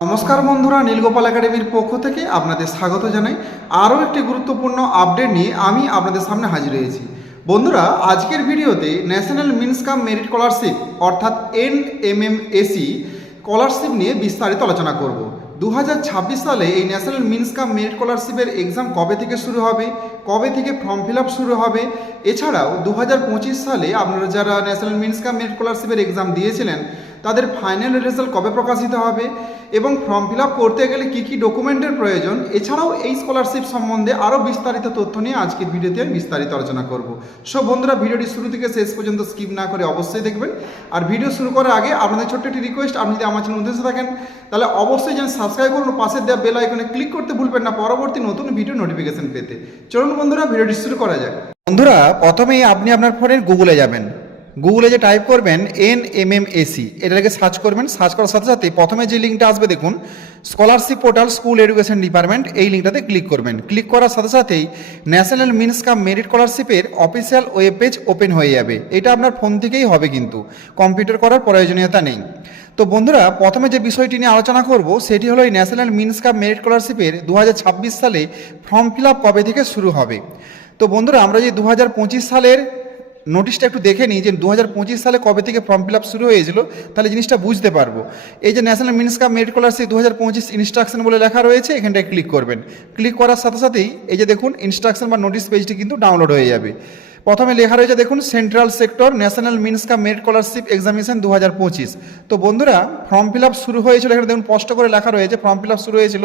নমস্কার বন্ধুরা, নীলগোপাল একাডেমির পক্ষ থেকে আপনাদের স্বাগত জানাই। আরও একটি গুরুত্বপূর্ণ আপডেট নিয়ে আমি আপনাদের সামনে হাজির হয়েছি। বন্ধুরা, আজকের ভিডিওতে ন্যাশনাল মিন্স কাম মেরিট স্কলারশিপ অর্থাৎ NMMSE স্কলারশিপ নিয়ে বিস্তারিত আলোচনা করব। 2026 সালে এই ন্যাশনাল মিন্স কাম মেরিট স্কলারশিপের এক্সাম কবে থেকে শুরু হবে, কবে থেকে ফর্ম ফিল আপ শুরু হবে, এছাড়াও 2025 সালে আপনারা যারা ন্যাশনাল মিন্স কাম মেরিট স্কলারশিপের এক্সাম দিয়েছিলেন তাদের ফাইনাল রেজাল্ট কবে প্রকাশিত হবে এবং ফর্ম ফিল আপ করতে গেলে কী কী ডকুমেন্টের প্রয়োজন, এছাড়াও এই স্কলারশিপ সম্বন্ধে আরও বিস্তারিত তথ্য নিয়ে আজকের ভিডিওতে আমি বিস্তারিত আলোচনা করব। সব বন্ধুরা, ভিডিওটি শুরু থেকে শেষ পর্যন্ত স্কিপ না করে অবশ্যই দেখবেন। আর ভিডিও শুরু করার আগে আপনাদের ছোট্ট একটি রিকোয়েস্ট, আপনি যদি আমার চ্যানেল উদ্দেশ্যে থাকেন তাহলে অবশ্যই যেন সাবস্ক্রাইব করুন, পাশে দেওয়া বেল আইকনে ক্লিক করতে ভুলবেন না পরবর্তী নতুন ভিডিও নোটিফিকেশন পেতে। চলুন বন্ধুরা, ভিডিওটি শুরু করা যাক। বন্ধুরা, প্রথমেই আপনি আপনার ফোনের গুগলে যাবেন। গুগলে যে টাইপ করবেন NMMSE, এটাকে সার্চ করবেন। সার্চ করার সাথে সাথে প্রথমে যে লিঙ্কটা আসবে দেখুন, scholarship portal school education department, এই লিঙ্কটাতে ক্লিক করবেন। ক্লিক করার সাথে সাথেই ন্যাশনাল মিন্স কাম মেরিট স্কলারশিপের অফিসিয়াল ওয়েব পেজ ওপেন হয়ে যাবে। এটা আপনার ফোন থেকেই হবে, কিন্তু কম্পিউটার করার প্রয়োজনীয়তা নেই। তো বন্ধুরা, প্রথমে যে বিষয়টি নিয়ে আলোচনা করব সেটি হলো এই ন্যাশনাল মিন্স কাম মেরিট স্কলারশিপের 2026 সালে ফর্ম ফিল আপ কবে থেকে শুরু হবে। তো বন্ধুরা, আমরা যে 2025 সালের নোটিশটা একটু দেখে নিই যে 2025 সালে কবে থেকে ফর্ম ফিল আপ শুরু হয়েছিল, তাহলে জিনিসটা বুঝতে পারবো। এই যে ন্যাশনাল মিন্স কাম মেরিট স্কলারশিপ 2025 ইনস্ট্রাকশন বলে লেখা রয়েছে, এখানটায় ক্লিক করবেন। ক্লিক করার সাথে সাথেই এই যে দেখুন ইনস্ট্রাকশন বা নোটিশ পেজটি কিন্তু ডাউনলোড হয়ে যাবে। প্রথমে লেখা রয়েছে দেখুন, সেন্ট্রাল সেক্টর ন্যাশনাল মিন্স কাম মেরিট স্কলারশিপ এক্সামিনেশন 2025। তো বন্ধুরা, ফর্ম ফিল আপ শুরু হয়েছিল, এখানে দেখুন স্পষ্ট করে লেখা রয়েছে ফর্ম ফিল আপ শুরু হয়েছিল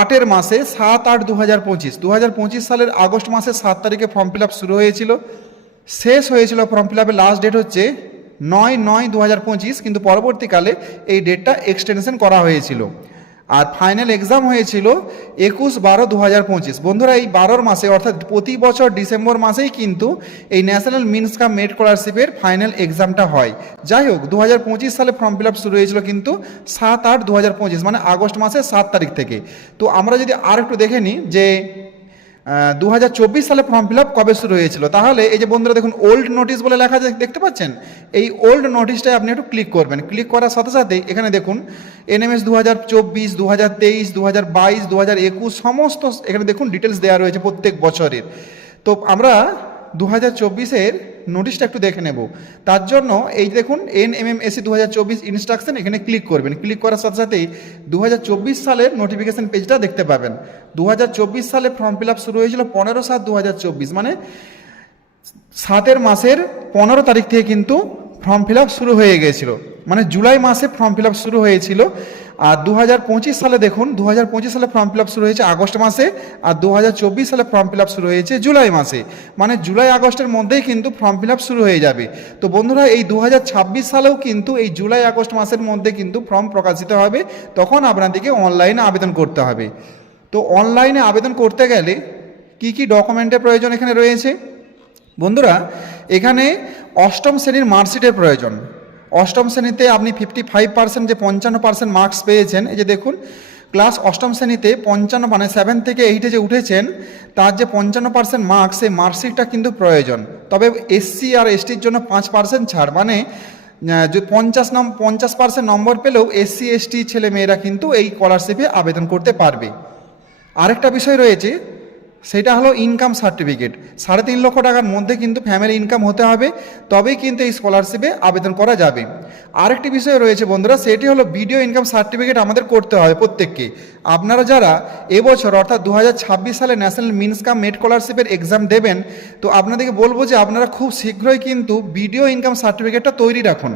8 মাসে 7/8/2025। 2025 সালের আগস্ট মাসের 7 তারিখে ফর্ম ফিল আপ শুরু হয়েছিল। শেষ হয়েছিল ফর্ম ফিল আপের লাস্ট ডেট হচ্ছে 9/9/2025, কিন্তু পরবর্তীকালে এই ডেটটা এক্সটেনশন করা হয়েছিল। আর ফাইনাল এক্সাম হয়েছিল 21/12/2025। বন্ধুরা, এই 12 মাসে অর্থাৎ প্রতি বছর ডিসেম্বর মাসেই কিন্তু এই ন্যাশনাল মিন্স কাম মেরিট স্কলারশিপের ফাইনাল এক্সামটা হয়। যাই হোক, 2025 সালে ফর্ম ফিল আপ শুরু হয়েছিল কিন্তু 7/8/2025, মানে আগস্ট মাসের 7 তারিখ থেকে। তো আমরা যদি আর একটু দেখে নিই যে 2024 সালে ফর্ম ফিল আপ কবে শুরু হয়েছিল, তাহলে এই যে বন্ধুরা দেখুন ওল্ড নোটিশ বলে লেখা দেখতে পাচ্ছেন, এই ওল্ড নোটিশটায় আপনি একটু ক্লিক করবেন। ক্লিক করার সাথে সাথে এখানে দেখুন NMS 2024, 2023, 2022, 2021 সমস্ত এখানে দেখুন ডিটেলস দেওয়া রয়েছে প্রত্যেক বছরের। তো আমরা 2024-এর নোটিশটা একটু দেখে নেব। তার জন্য এই দেখুন NMMSE 2024 ইনস্ট্রাকশন, এখানে ক্লিক করবেন। ক্লিক করার সাথে সাথেই 2024 সালের নোটিফিকেশন পেজটা দেখতে পাবেন। 2024 সালে ফর্ম ফিল আপ শুরু হয়েছিল 15/7/2024, মানে 7 মাসের 15 তারিখ থেকে কিন্তু ফর্ম ফিল আপ শুরু হয়ে গিয়েছিল, মানে জুলাই মাসে ফর্ম ফিল আপ শুরু হয়েছিল। আর 2025 সালে দেখুন 2025 সালে ফর্ম ফিল আপ শুরু হয়েছে আগস্ট মাসে, আর 2024 সালে ফর্ম ফিল আপ শুরু হয়েছে জুলাই মাসে, মানে জুলাই আগস্টের মধ্যেই কিন্তু ফর্ম ফিল আপ শুরু হয়ে যাবে। তো বন্ধুরা, এই 2026 সালেও কিন্তু এই জুলাই আগস্ট মাসের মধ্যে কিন্তু ফর্ম প্রকাশিত হবে, তখন আপনাদেরকে অনলাইনে আবেদন করতে হবে। তো অনলাইনে আবেদন করতে গেলে কি কি ডকুমেন্টের প্রয়োজন এখানে রয়েছে বন্ধুরা, এখানে অষ্টম শ্রেণীর মার্কশিটের প্রয়োজন। অষ্টম শ্রেণীতে আপনি 55% যে 55% মার্কস পেয়েছেন, এই যে দেখুন ক্লাস অষ্টম শ্রেণীতে 55 মানে 7 থেকে 8-এ যে উঠেছেন তার যে 55% মার্কস, সেই মার্কশিটটা কিন্তু প্রয়োজন। তবে SC আর STর জন্য 5% ছাড়, মানে যে 50% নম্বর পেলেও SC ST ছেলে মেয়েরা কিন্তু এই স্কলারশিপে আবেদন করতে পারবে। আরেকটা বিষয় রয়েছে, সেটা হলো ইনকাম সার্টিফিকেট। 3.5 লক্ষ টাকার মধ্যে কিন্তু ফ্যামিলি ইনকাম হতে হবে, তবেই কিন্তু এই স্কলারশিপে আবেদন করা যাবে। আরেকটি বিষয় রয়েছে বন্ধুরা, সেটি হলো ভিডিও ইনকাম সার্টিফিকেট আমাদের করতে হবে প্রত্যেককে। আপনারা যারা এবছর অর্থাৎ 2026 সালে ন্যাশনাল মিন্স কাম মেরিট স্কলারশিপের এক্সাম দেবেন, তো আপনাদেরকে বলবো যে আপনারা খুব শীঘ্রই কিন্তু ভিডিও ইনকাম সার্টিফিকেটটা তৈরি রাখুন।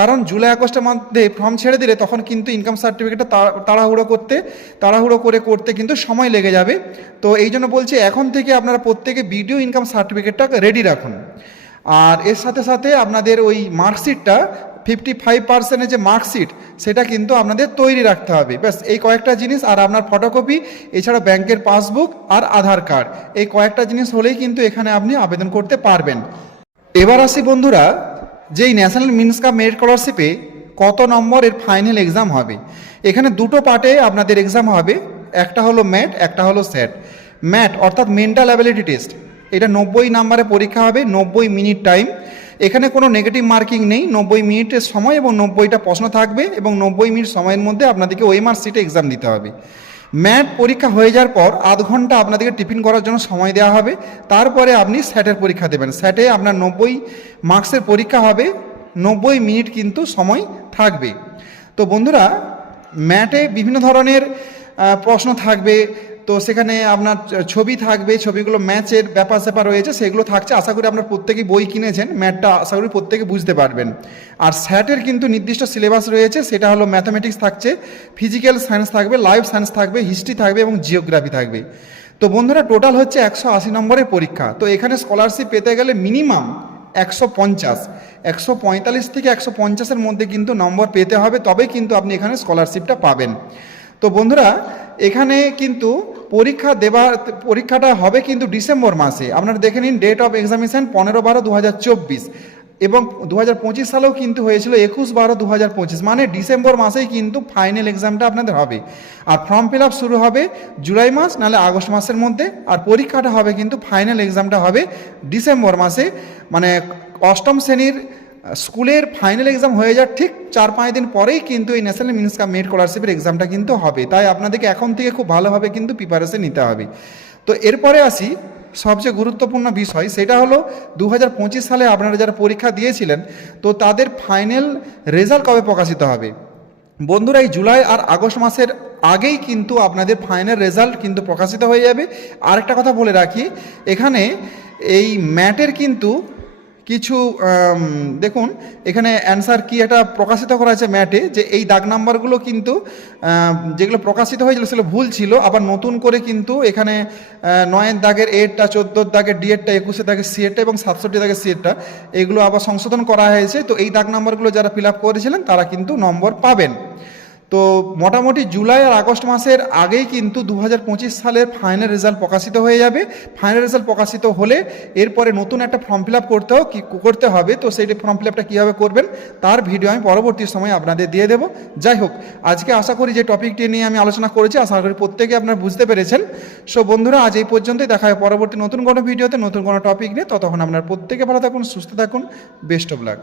কারণ জুলাই আগস্টের মধ্যে ফর্ম ছেড়ে দিলে তখন কিন্তু ইনকাম সার্টিফিকেটটা তাড়াহুড়ো করে করতে কিন্তু সময় লেগে যাবে। তো এই জন্য বলছি, এখন থেকে আপনারা প্রত্যেকে ভিডিও ইনকাম সার্টিফিকেটটা রেডি রাখুন। আর এর সাথে সাথে আপনাদের ওই মার্কশিটটা 55%-এর যে মার্কশিট, সেটা কিন্তু আপনাদের তৈরি রাখতে হবে। ব্যাস এই কয়েকটা জিনিস, আর আপনার ফটোকপি, এছাড়া ব্যাংকের পাসবুক আর আধার কার্ড, এই কয়েকটা জিনিস হলেই কিন্তু এখানে আপনি আবেদন করতে পারবেন। এবার আসি বন্ধুরা, যে এই ন্যাশনাল মিন্স কাম মেরিট স্কলারশিপে কত নম্বরের ফাইনাল এক্সাম হবে। এখানে দুটো পার্টে আপনাদের এক্সাম হবে, একটা হলো ম্যাট, একটা হলো স্যাট। ম্যাট অর্থাৎ মেন্টাল অ্যাবিলিটি টেস্ট, এটা 90 নম্বরে পরীক্ষা হবে, 90 মিনিট টাইম। এখানে কোনো নেগেটিভ মার্কিং নেই, 90 মিনিটের সময় এবং 90টা প্রশ্ন থাকবে এবং 90 মিনিট সময়ের মধ্যে আপনাদেরকে ওএমআর সিটে এক্সাম দিতে হবে। ম্যাট পরীক্ষা হয়ে যাওয়ার পর আধ ঘন্টা আপনাদেরকে টিফিন করার জন্য সময় দেওয়া হবে, তারপরে আপনি স্যাটের পরীক্ষা দেবেন। স্যাটে আপনার 90 মার্কসের পরীক্ষা হবে, 90 মিনিট কিন্তু সময় থাকবে। তো বন্ধুরা, ম্যাটে বিভিন্ন ধরনের প্রশ্ন থাকবে, তো সেখানে আপনার ছবি থাকবে, ছবিগুলো ম্যাচের ব্যাপার স্যাপার রয়েছে সেগুলো থাকছে। আশা করি আপনার প্রত্যেকেই বই কিনেছেন, ম্যাথটা আশা করি প্রত্যেকে বুঝতে পারবেন। আর স্যাটের কিন্তু নির্দিষ্ট সিলেবাস রয়েছে, সেটা হলো ম্যাথামেটিক্স থাকছে, ফিজিক্যাল সায়েন্স থাকবে, লাইফ সায়েন্স থাকবে, হিস্ট্রি থাকবে এবং জিওগ্রাফি থাকবে। তো বন্ধুরা, টোটাল হচ্ছে 180 নম্বরের পরীক্ষা। তো এখানে স্কলারশিপ পেতে গেলে মিনিমাম 150, 145 থেকে 150-এর মধ্যে কিন্তু নম্বর পেতে হবে, তবে কিন্তু আপনি এখানে স্কলারশিপটা পাবেন। তো বন্ধুরা, এখানে কিন্তু পরীক্ষাটা হবে কিন্তু ডিসেম্বর মাসে। আপনারা দেখে নিন, ডেট অফ এক্সামিনেশন 15/12/2024 এবং 2025 সালেও কিন্তু হয়েছিল 21/12/2025, মানে ডিসেম্বর মাসেই কিন্তু ফাইনাল এক্সামটা আপনাদের হবে। আর ফর্ম ফিল আপ শুরু হবে জুলাই মাস নাহলে আগস্ট মাসের মধ্যে, আর পরীক্ষাটা হবে কিন্তু ফাইনাল এক্সামটা হবে ডিসেম্বর মাসে, মানে অষ্টম শ্রেণীর স্কুলের ফাইনাল এক্সাম হয়ে যাওয়ার ঠিক 4-5 দিন পরেই কিন্তু এই ন্যাশনাল মিনস কাম মেরিট স্কলারশিপের এক্সামটা কিন্তু হবে। তাই আপনাদেরকে এখন থেকে খুব ভালোভাবে কিন্তু প্রিপারেশন নিতে হবে। তো এরপরে আসি সবচেয়ে গুরুত্বপূর্ণ বিষয়, সেটা হলো 2025 সালে আপনারা যারা পরীক্ষা দিয়েছিলেন, তো তাদের ফাইনাল রেজাল্ট কবে প্রকাশিত হবে। বন্ধুরা, এই জুলাই আর আগস্ট মাসের আগেই কিন্তু আপনাদের ফাইনাল রেজাল্ট কিন্তু প্রকাশিত হয়ে যাবে। আরেকটা কথা বলে রাখি, এখানে এই ম্যাটের কিন্তু কিছু দেখুন, এখানে অ্যান্সার কি এটা প্রকাশিত করা আছে ম্যাটে, যে এই দাগ নাম্বারগুলো কিন্তু যেগুলো প্রকাশিত হয়েছিল সেগুলো ভুল ছিল, আবার নতুন করে কিন্তু এখানে 9-এর দাগের এরটা, 14-এর দাগের ডি এরটা, 21-এর দাগের সি এরটা এবং 67 দাগের সি এরটা এগুলো আবার সংশোধন করা হয়েছে। তো এই দাগ নাম্বারগুলো যারা ফিল আপ করেছিলেন তারা কিন্তু নম্বর পাবেন। তো মোটামুটি জুলাই আর আগস্ট মাসের আগেই কিন্তু 2025 সালের ফাইনাল রেজাল্ট প্রকাশিত হয়ে যাবে। ফাইনাল রেজাল্ট প্রকাশিত হলে এরপরে নতুন একটা ফর্ম ফিল আপ করতে হবে। তো সেই ফর্ম ফিল আপটা কীভাবে করবেন তার ভিডিও আমি পরবর্তী সময়ে আপনাদের দিয়ে দেবো। যাই হোক, আজকে আশা করি যে টপিকটি নিয়ে আমি আলোচনা করেছি, আশা করি প্রত্যেকে আপনারা বুঝতে পেরেছেন। সো বন্ধুরা, আজ এই পর্যন্তই, দেখা হয় পরবর্তী নতুন কোনো ভিডিওতে নতুন কোনো টপিক নিয়ে। ততক্ষণ আপনারা প্রত্যেকে ভালো থাকুন, সুস্থ থাকুন, বেস্ট অফ লাক।